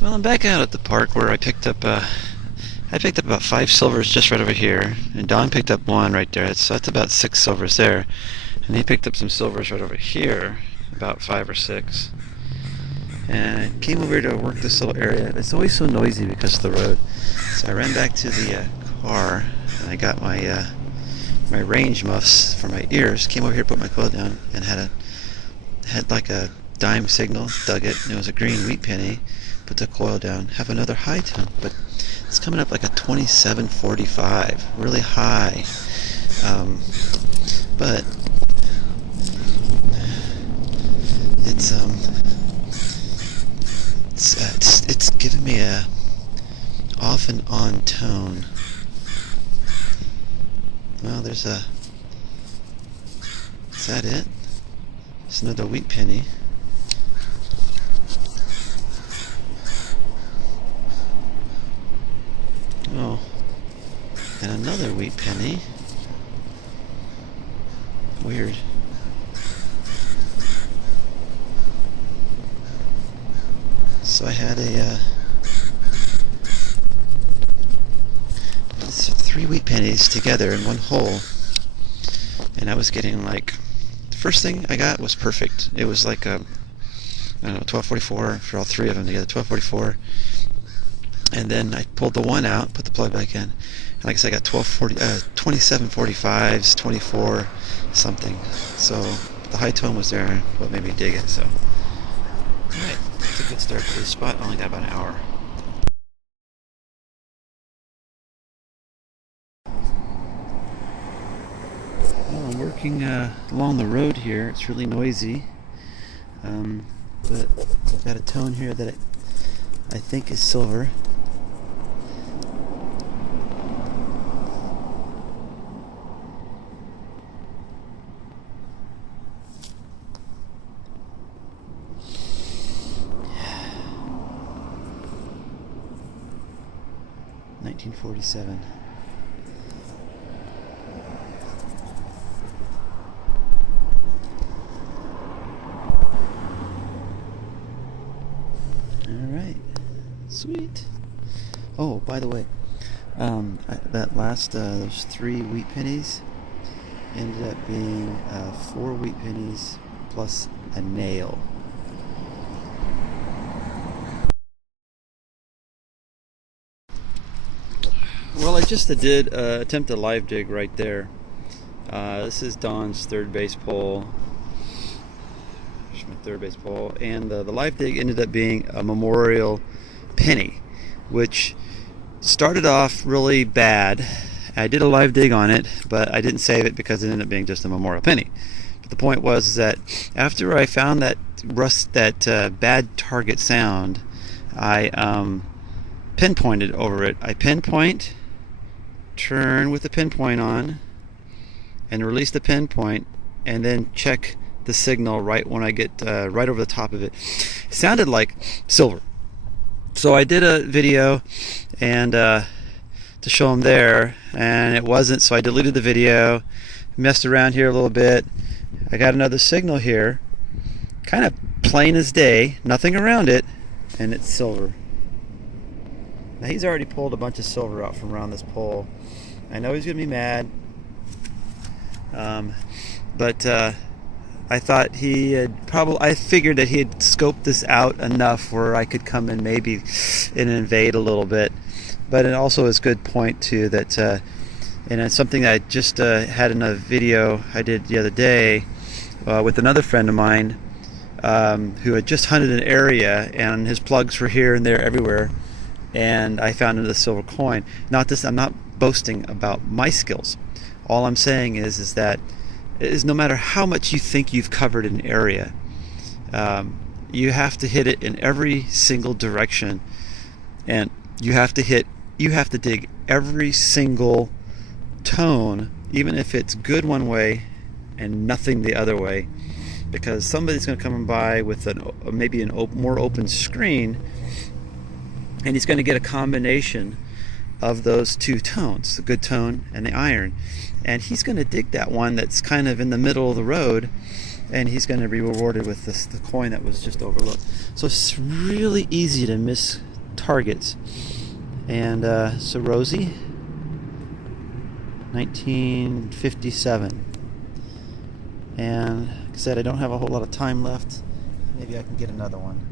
Well, I'm back out at the park where I picked up about 5 silvers just right over here, and Don picked up one right there. So that's about 6 silvers there, and he picked up some silvers right over here, about 5 or 6. And I came over here to work this little area. It's always so noisy because of the road. So I ran back to the car, and I got my my range muffs for my ears. Came over here, put my coil down, and had like a dime signal. Dug it, and it was a green wheat penny. Put the coil down. Have another high tone, but it's coming up like a 2745, really high. But it's giving me a off and on tone. Well, there's a. Is that it? It's another wheat penny. Oh, and another wheat penny. Weird. So I had three wheat pennies together in one hole, and I was getting like, the first thing I got was perfect. It was like I don't know, 1244 for all three of them together, 1244. And then I pulled the one out, put the plug back in. And like I said, I got 2745s, 24 something. So the high tone was there, what made me dig it. So, alright, that's a good start to this spot. I only got about an hour. Well, I'm working along the road here. It's really noisy. But I've got a tone here that I think is silver. $19.47. Alright, sweet. Oh, by the way, that last, those 3 wheat pennies ended up being 4 wheat pennies plus a nail. Well, I just did attempt a live dig right there. This is Don's third base pole. Here's my third base pole, and the live dig ended up being a memorial penny, which started off really bad. I did a live dig on it, but I didn't save it because it ended up being just a memorial penny. But the point was that after I found that bad target sound, I pinpointed over it. I pinpoint, turn with the pinpoint on, and release the pinpoint, and then check the signal right when I get right over the top of it. It sounded like silver. So I did a video and to show them there, and it wasn't, so I deleted the video, messed around here a little bit. I got another signal here, kind of plain as day, nothing around it, and it's silver. Now he's already pulled a bunch of silver out from around this pole. I know he's gonna be mad, but I thought he had I figured that he had scoped this out enough where I could come in maybe and invade a little bit. But it also is a good point too that, and it's something I just had in a video I did the other day with another friend of mine who had just hunted an area, and his plugs were here and there everywhere, and I found a silver coin. I'm not boasting about my skills. All I'm saying is that no matter how much you think you've covered an area, you have to hit it in every single direction, and you have to dig every single tone, even if it's good one way and nothing the other way, because somebody's going to come by with maybe a more open screen, and he's going to get a combination of those two tones, the good tone and the iron, and he's going to dig that one that's kind of in the middle of the road, and he's going to be rewarded with the coin that was just overlooked. So it's really easy to miss targets. And so Rosie, 1957. And like I said, I don't have a whole lot of time left. Maybe I can get another one.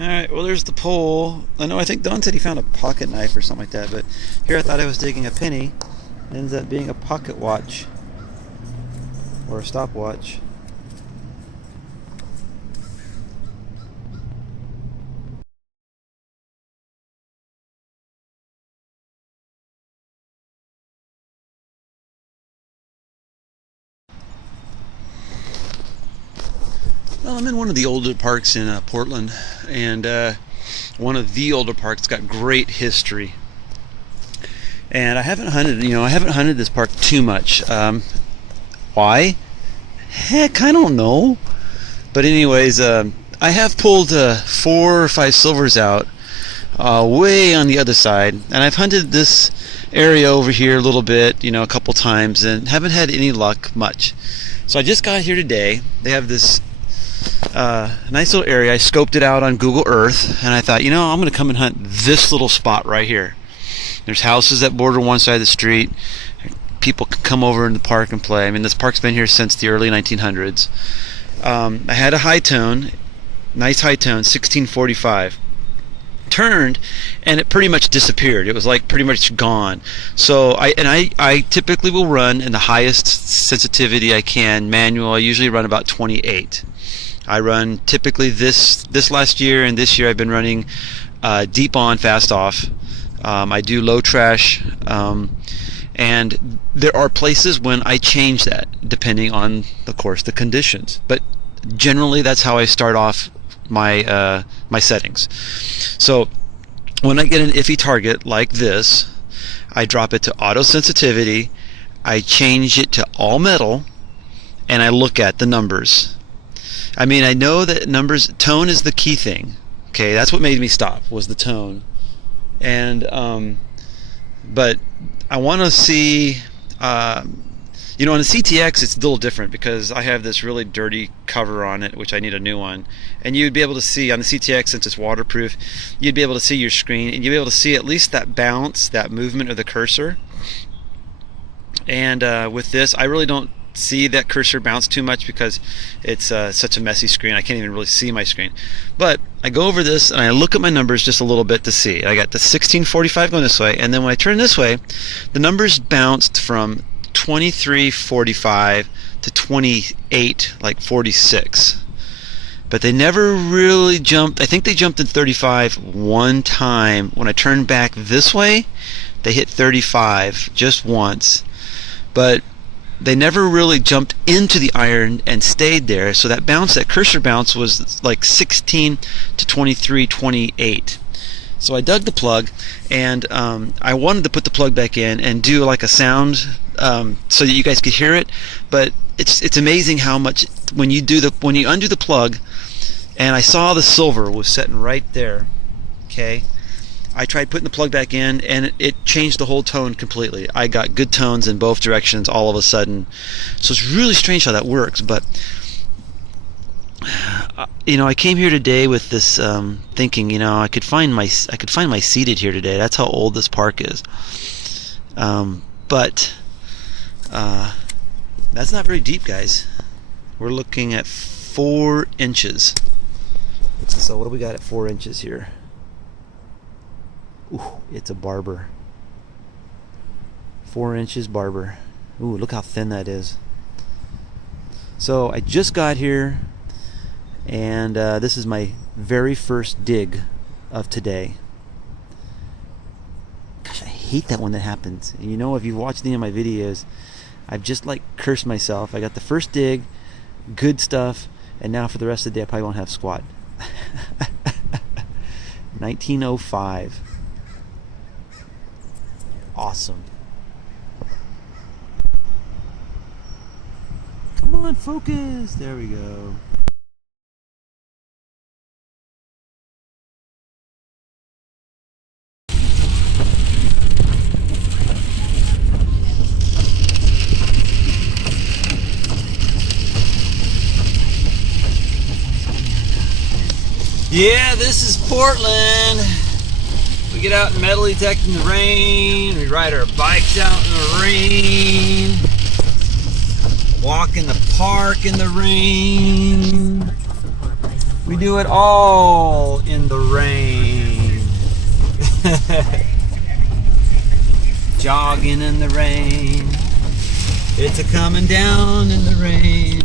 Alright, well there's the pole. I think Don said he found a pocket knife or something like that, but here I thought I was digging a penny. It ends up being a pocket watch. Or a stopwatch. Well, I'm in one of the older parks in Portland, and one of the older parks got great history. And I haven't hunted this park too much. Why? Heck, I don't know. But anyways, I have pulled 4 or 5 silvers out way on the other side, and I've hunted this area over here a little bit, a couple times, and haven't had any luck much. So I just got here today. They have this nice little area. I scoped it out on Google Earth, and I thought, I'm going to come and hunt this little spot right here. There's houses that border one side of the street. People can come over in the park and play. I mean, this park's been here since the early 1900s. I had a high tone, nice high tone, 1645. Turned, and it pretty much disappeared. It was like pretty much gone. So I typically will run in the highest sensitivity I can, manual. I usually run about 28. I run typically this last year and this year I've been running deep on, fast off. I do low trash, and there are places when I change that depending on, of course, the conditions. But generally, that's how I start off my my settings. So when I get an iffy target like this, I drop it to auto sensitivity. I change it to all metal, and I look at the numbers. I mean, I know that tone is the key thing. Okay, that's what made me stop, was the tone. And but I want to see, on the CTX it's a little different because I have this really dirty cover on it, which I need a new one. And you'd be able to see on the CTX, since it's waterproof, you'd be able to see your screen, and you'd be able to see at least that bounce, that movement of the cursor. And with this, I really don't see that cursor bounce too much because it's such a messy screen. I can't even really see my screen. But I go over this and I look at my numbers just a little bit to see. I got the 1645 going this way, and then when I turn this way, the numbers bounced from 2345 to 28 like 46. But they never really jumped. I think they jumped in 35 one time. When I turned back this way, they hit 35 just once. But they never really jumped into the iron and stayed there. So that bounce, that cursor bounce, was like 16 to 23, 28. So I dug the plug, and I wanted to put the plug back in and do like a sound so that you guys could hear it. But it's amazing how much when you undo the plug, and I saw the silver was sitting right there. Okay. I tried putting the plug back in, and it changed the whole tone completely. I got good tones in both directions all of a sudden. So it's really strange how that works. But I came here today with this thinking, I could find my seated here today. That's how old this park is. But that's not very deep, guys. We're looking at 4 inches. So what do we got at 4 inches here? Ooh, it's a Barber. 4 inches Barber. Ooh, look how thin that is. So I just got here, and this is my very first dig of today. Gosh, I hate that when that happens. If you've watched any of my videos, I've just like cursed myself. I got the first dig, good stuff, and now for the rest of the day I probably won't have squat. 1905. Awesome. Come on, focus. There we go. Yeah, this is Portland. We get out and metal detect in the rain. We ride our bikes out in the rain. Walk in the park in the rain. We do it all in the rain. Jogging in the rain. It's a coming down in the rain.